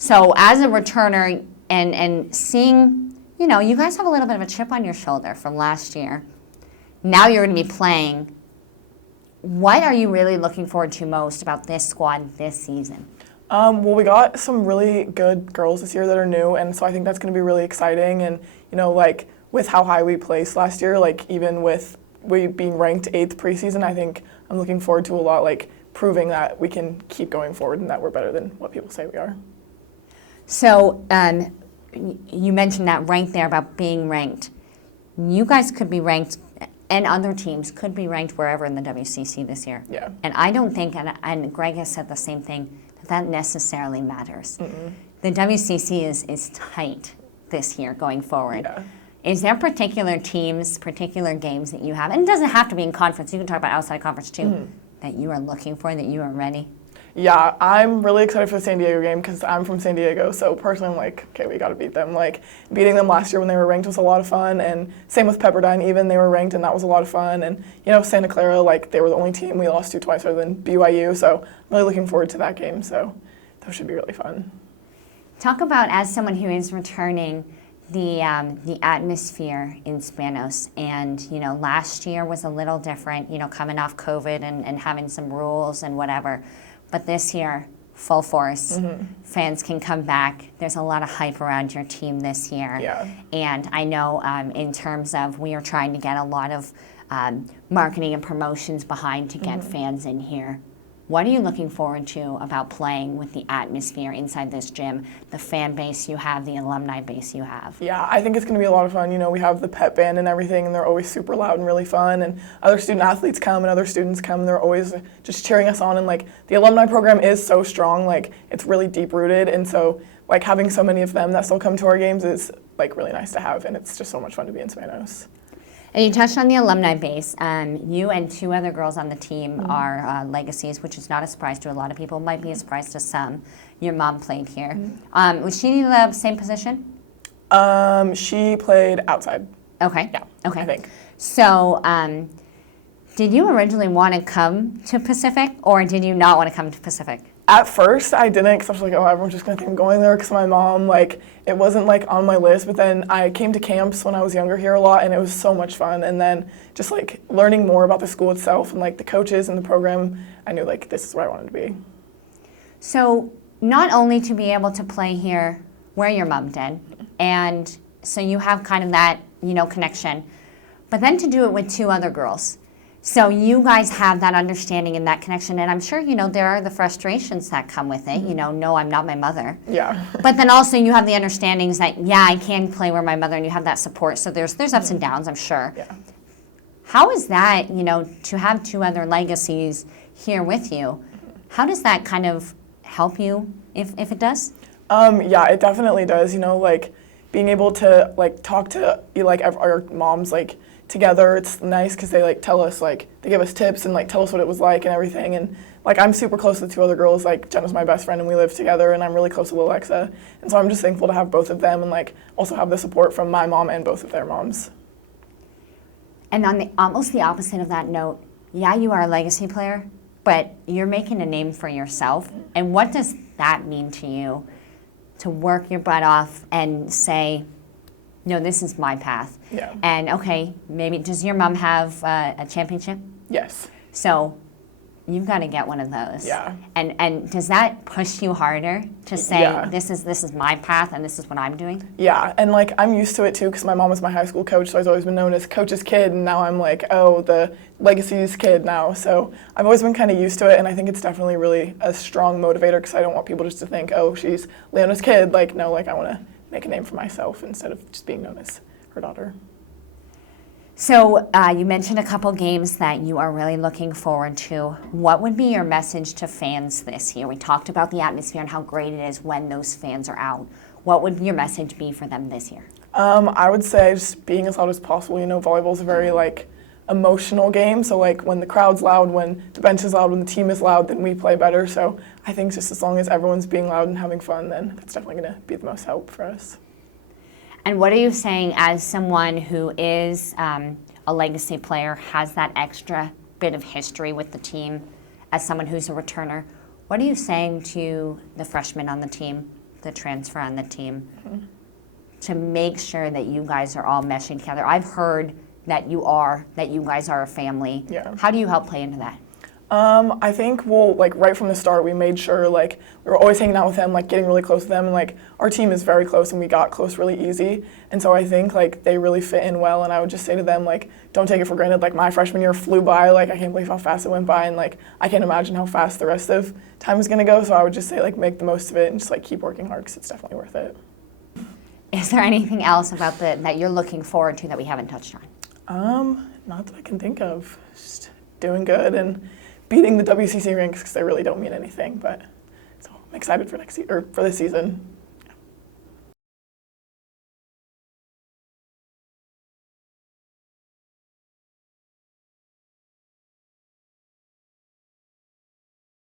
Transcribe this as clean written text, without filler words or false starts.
So as a returner and seeing, you guys have a little bit of a chip on your shoulder from last year. Now you're going to be playing. What are you really looking forward to most about this squad this season? Well, we got some really good girls this year that are new, and so I think that's going to be really exciting. And, with how high we placed last year, even with we being ranked 8th preseason, I think I'm looking forward to a lot, proving that we can keep going forward and that we're better than what people say we are. So you mentioned that right there about being ranked. You guys could be ranked, and other teams could be ranked wherever in the WCC this year. Yeah. And I don't think, and Greg has said the same thing, that necessarily matters. Mm-mm. The WCC is tight this year going forward. Yeah. Is there particular teams, particular games that you have, and it doesn't have to be in conference, you can talk about outside conference too, that you are looking for, that you are ready? Yeah, I'm really excited for the San Diego game because I'm from San Diego, so personally I'm like, okay, we got to beat them. Beating them last year when they were ranked was a lot of fun, and same with Pepperdine, even they were ranked and that was a lot of fun. And, Santa Clara, they were the only team we lost to twice other than BYU, so I'm really looking forward to that game, so those should be really fun. Talk about, as someone who is returning, the atmosphere in Spanos. And, last year was a little different, coming off COVID and having some rules and whatever. But this year, full force. Mm-hmm. Fans can come back. There's a lot of hype around your team this year. Yeah. And I know in terms of we are trying to get a lot of marketing and promotions behind to get fans in here. What are you looking forward to about playing with the atmosphere inside this gym, the fan base you have, the alumni base you have? Yeah, I think it's going to be a lot of fun. We have the pep band and everything, and they're always super loud and really fun. And other student athletes come and other students come, and they're always just cheering us on. And, the alumni program is so strong. It's really deep-rooted. And so, having so many of them that still come to our games is, really nice to have. And it's just so much fun to be in Spanos. And you touched on the alumni base. You and 2 other girls on the team are legacies, which is not a surprise to a lot of people. Might be a surprise to some. Your mom played here. Was she the same position? She played outside. Okay. Yeah. Okay. I think. So, did you originally want to come to Pacific, or did you not want to come to Pacific? At first, I didn't, because I was like, oh, everyone's just going to think I'm going there, because my mom, it wasn't, on my list, but then I came to camps when I was younger here a lot, and it was so much fun, and then just, learning more about the school itself and, the coaches and the program, I knew, this is where I wanted to be. So, not only to be able to play here where your mom did, and so you have kind of that, connection, but then to do it with 2 other girls. So you guys have that understanding and that connection, and I'm sure, there are the frustrations that come with it. No, I'm not my mother. Yeah. But then also you have the understandings that, yeah, I can play where my mother, and you have that support. So there's ups and downs, I'm sure. Yeah. How is that, to have 2 other legacies here with you, how does that kind of help you, if it does? Yeah, it definitely does. Being able to, talk to, our moms, together, it's nice because they tell us, they give us tips and tell us what it was like and everything. And I'm super close to the 2 other girls. Jenna's my best friend and we live together, and I'm really close with Alexa. And so I'm just thankful to have both of them and also have the support from my mom and both of their moms. And on the almost the opposite of that note, yeah, you are a legacy player, but you're making a name for yourself. And what does that mean to you, to work your butt off and say, no, this is my path? Yeah. And okay, maybe, does your mom have a championship? Yes. So you've got to get one of those. Yeah. And does that push you harder to say, Yeah. this is my path and this is what I'm doing? Yeah, and I'm used to it too because my mom was my high school coach, so I've always been known as coach's kid, and now I'm the legacy's kid now. So I've always been kind of used to it, and I think it's definitely really a strong motivator because I don't want people just to think, oh, she's Leona's kid. No, I want to make a name for myself instead of just being known as her daughter. So you mentioned a couple games that you are really looking forward to. What would be your message to fans this year? We talked about the atmosphere and how great it is when those fans are out. What would your message be for them this year? I would say just being as loud as possible. Volleyball is a very emotional game. So when the crowd's loud, when the bench is loud, when the team is loud, then we play better. So I think just as long as everyone's being loud and having fun, then that's definitely going to be the most help for us. And what are you saying as someone who is a legacy player, has that extra bit of history with the team, as someone who's a returner? What are you saying to the freshmen on the team the transfer on the team, to make sure that you guys are all meshing together? I've heard that you guys are a family. Yeah. How do you help play into that? I think, well, like right from the start, we made sure like we were always hanging out with them, like getting really close to them, and like our team is very close, and we got close really easy. And so I think like they really fit in well, and I would just say to them like, don't take it for granted. Like my freshman year flew by, like I can't believe how fast it went by, and like I can't imagine how fast the rest of time is gonna go. So I would just say like make the most of it and just like keep working hard because it's definitely worth it. Is there anything else about that you're looking forward to that we haven't touched on? Not that I can think of. Just doing good and beating the WCC ranks because they really don't mean anything. But so I'm excited for next or for this season.